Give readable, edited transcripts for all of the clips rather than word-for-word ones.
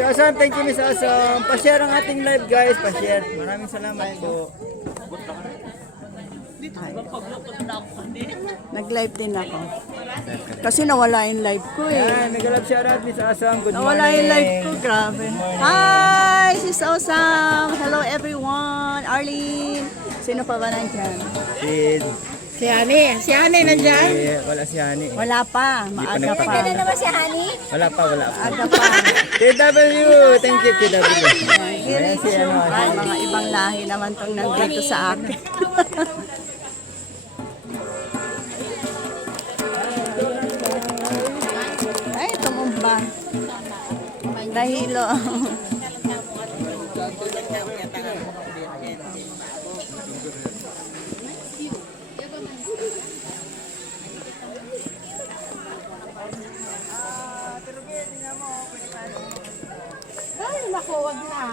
Miss Awesome, thank you Miss Awesome. Pa-share ang ating live guys, pa-share. Maraming salamat po. Nag-live din ako. Kasi nawala yung live ko eh. Yan, nag-love shoutout Miss Awesome. Good Nawala morning. yung live ko, grabe. Hi, sis Awesome. Hello everyone. Arlene. Sino pa ba nandyan? Si Si Hani nandyan? wala si Hani. Wala pa, maaga pa. Nagkala naman si Hani? Wala pa. Aga pa. KW, thank you KW. Ayan si ano. Ay, mga ibang lahi naman tong nandito sa akin. Ay, tumumba. Dahilo. Ay, naku, wag na.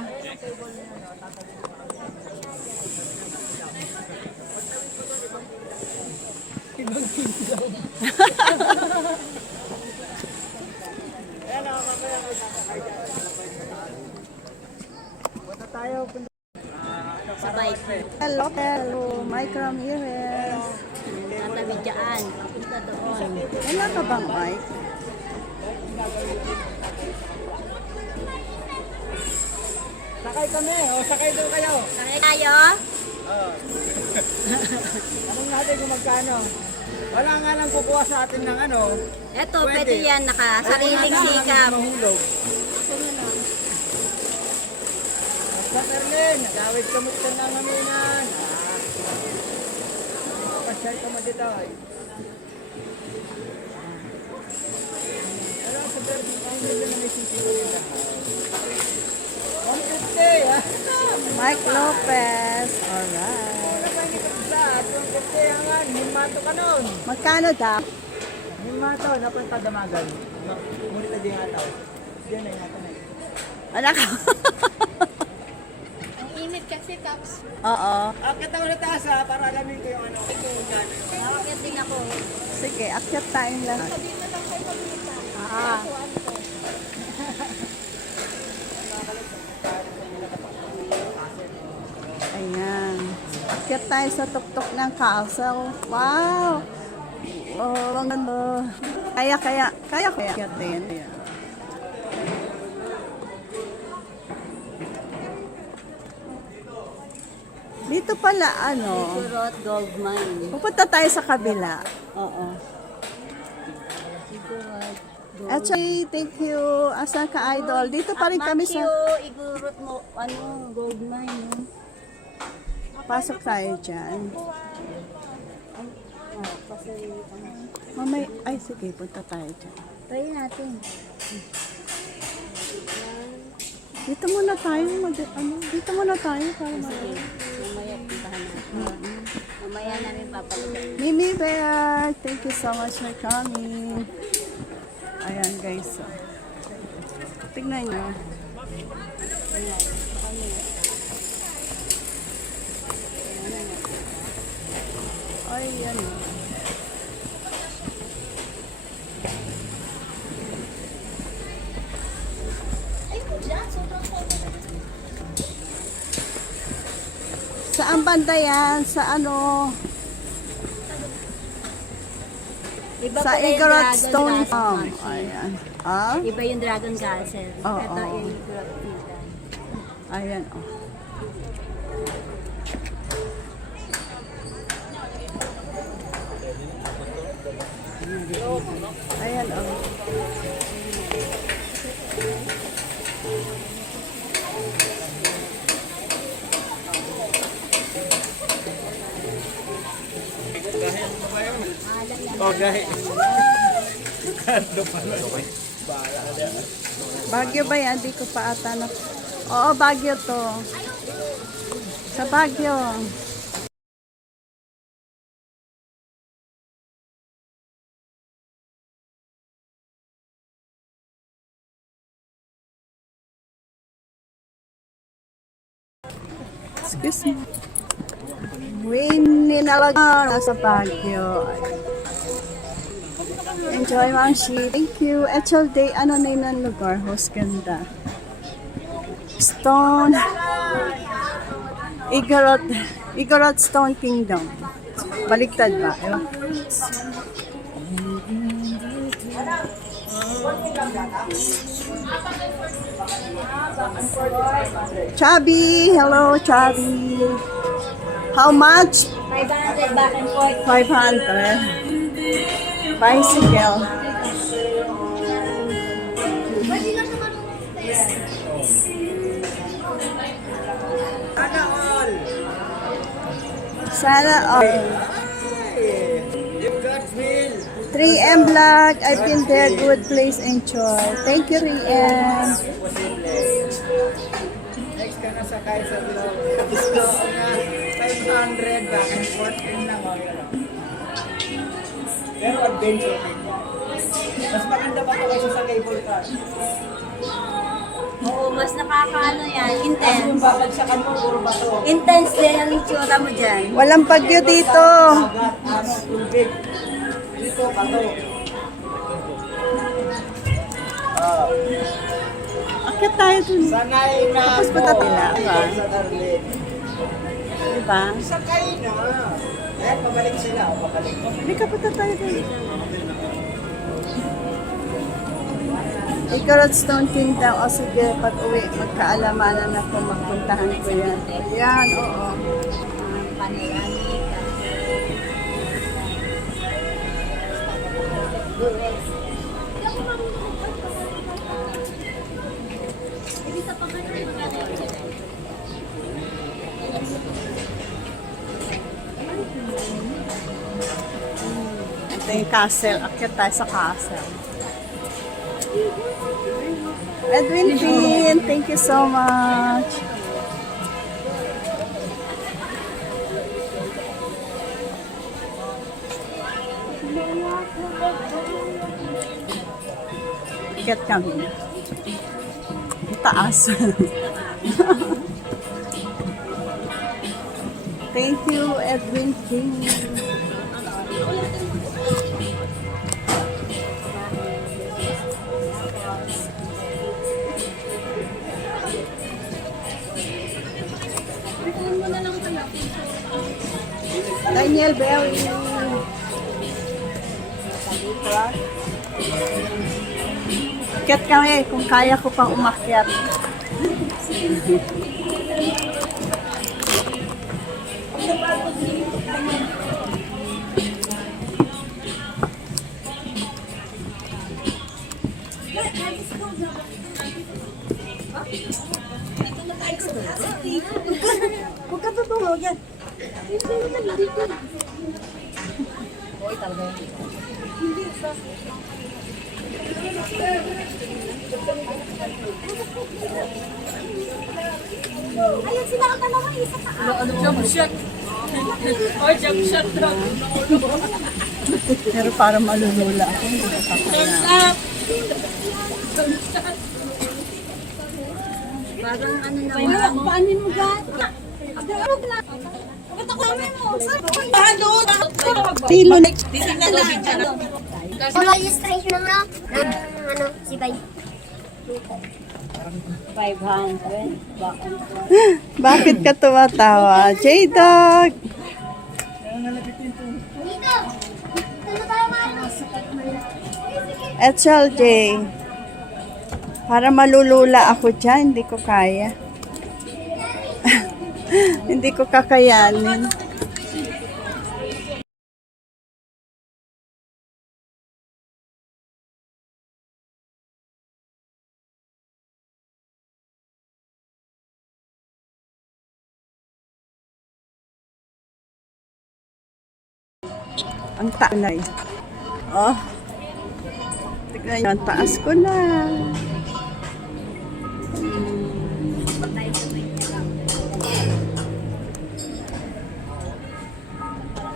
Sabay. Hello, Mike Ramirez. Tatawid dyan. Punta doon. Wala ka bang Mike? Sakay kami, sakay doon kayo. Sakay tayo? Anong natin kung magkano? Wala nga lang kukuha sa atin ng ano. Eto, pwede yan. Nakasariling sikap. Mahulog. Sa Perlin, nagawid ka mo ito ng aminan. Pasyal ka mo dito. Pero sa Perlin, ang nila na may sisiyo nila. 150, ha? Mike Lopez. Alright. Wala pa hindi ka sa 150, hangan. Himato ka nun. Magkano daw? Himato, napunta damagan. Ngunit na di nga tao. Diyan na yung na. Anak ko. Ang init kasi, Caps. Oo. Akit ako na taas ha, para alamin ko yung ano. Nakakit din ako. Sige, akyat tayong lahat. Ah. Ayan. Akyat tayo sa tuktok ng castle. Wow! Oh, ang ganda. Kaya akyat din. Ayan. Dito pala, ano, Surot Gold Mine. pupunta tayo sa kabila. Oo. Actually, thank you. Asan ka, idol? Dito pa rin kami sa... Igurot mo, Gold Mine. No? Pasok tayo dyan. Mamay, ay sige, punta tayo dyan. Try natin. Dito muna tayo, dito muna tayo para Mamaya puntahan natin. Mamaya namin papalitan. Mimi Bear, thank you so much for coming. Ayan guys. So. Tignan nyo. Ay, yan. Saan banda yan? Sa ano? Iba Sa pala yung Igorot Dragon Stone Castle, Farm. Marcy. Ayan. Ah? Iba yung Dragon Castle. Oo. Ito yung Igorot Titan. Ayan. Oh. Ayan. Oh. Oh, gahe. Baguio ba yan? Di ko pa ata na... Oo, Baguio to. Sa Baguio. Excuse me. Winnie nalaga nasa Baguio. Enjoy, Mamshi. Thank you. Actual day, ano na yun ang lugar? Host ganda. Stone. Igorot Stone Kingdom. Baliktad ba? Ewan. Chubby! Hello, Chubby! How much? 500 back and forth. 500. Bicycle. Sana all! Sana all. You've got will! 3M Vlog. I've been there. Good place. Enjoy. Thank you, 3M. Next ka na sakay sa vlog. Discount na 500 back and forth din lang. Pero adventure din. Mas maganda pa ito kaysa sa cable car. Oo, mas nakakaano yan. Kasi yung Intense. babagsakan mo, puro bato. Intense din ang itsura mo dyan. Walang bagyo dito. Agat, tubig. Dito, bato. Akit tayo dun. Sanay na Tapos ako. patatila ba? Sa Darlene. Diba? Sakay na. Eh, pabalik sila. O, pabalik. Hindi ka punta tayo dun. Igorot Stone Kingdom. O sige, pag uwi, magkaalamanan ako. Magpuntahan ko yan. Ayan, oo. Panoramic. Ito yung castle. Akit tayo sa castle. Edwin Pin, thank you so much. Akit kami. Ang taas. Thank you, Edwin Pin. Daniel Berry. Akyat kami kung kaya ko pang umakyat. Huwag ka tutulog yan. Ayun, sinakata naman isa ka. Pero para malulula ako. Hindi ko kakaya. Parang ano naman. Paanin mo gan? Tilo na. Registration na ano, si Bay. 500. Back and forth. Bakit ka tumatawa? J-Dog! Dito! Dito tayo ano? Etchel J. Para malulula ako dyan, hindi ko kaya. Hindi ko kakayanin. Ang taanay. Oh. Tignan nyo, ang taas ko na.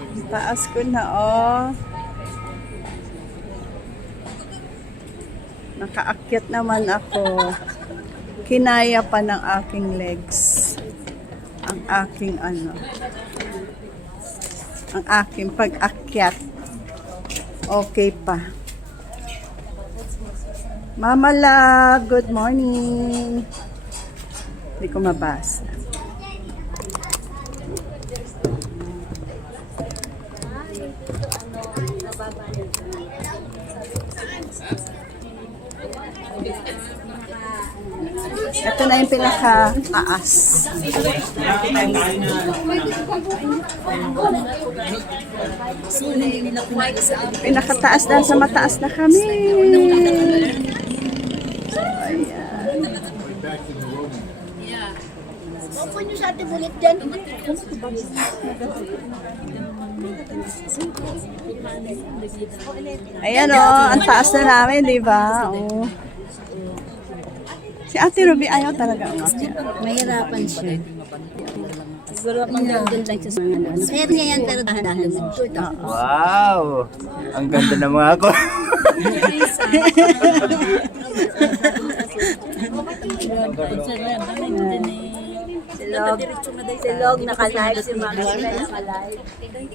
Ang taas ko na, oh. Nakaakyat naman ako. Kinaya pa ng aking legs. Ang aking ano. Ang aking pag-akyat. Okay pa. Mama Love, good morning. Hindi ko mabasa. Ito na yung pinaka-taas. Pinakataas na sa mataas na kami. Open nyo sa ating bulit dyan. Ayan o, ang taas na namin, di ba? Oh. Si Ate Ruby ayaw talaga umakyat. Mahirapan siya. Siguro ang nandun lang siya sa mga ano. Kaya niya yan pero dahan-dahan lang. Wow! Ang ganda ng mga ako. Silog, naka-live si Mami.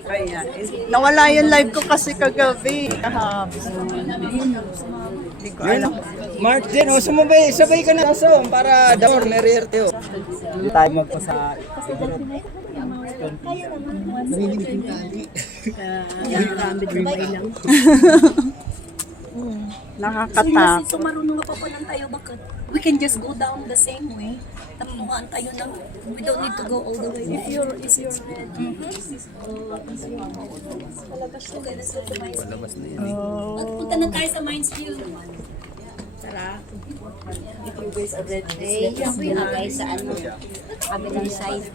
Ayan. Nawala yung live ko kasi kagabi. Kahapon. Hindi ko alam. Mark din, oh, sabay ka na sa para Dor, Merierte. Tayo magpo sa Nakakatakot. So marunong pa po lang tayo, bakit? We can just go down the same way. Tamuhan tayo na, we don't need to go all the way. If you're head. Okay, let's go to Minesfield. Punta na tayo sa Minesfield. Tara. If you guys are ready, Yung pinagay sa ano, kabilang side.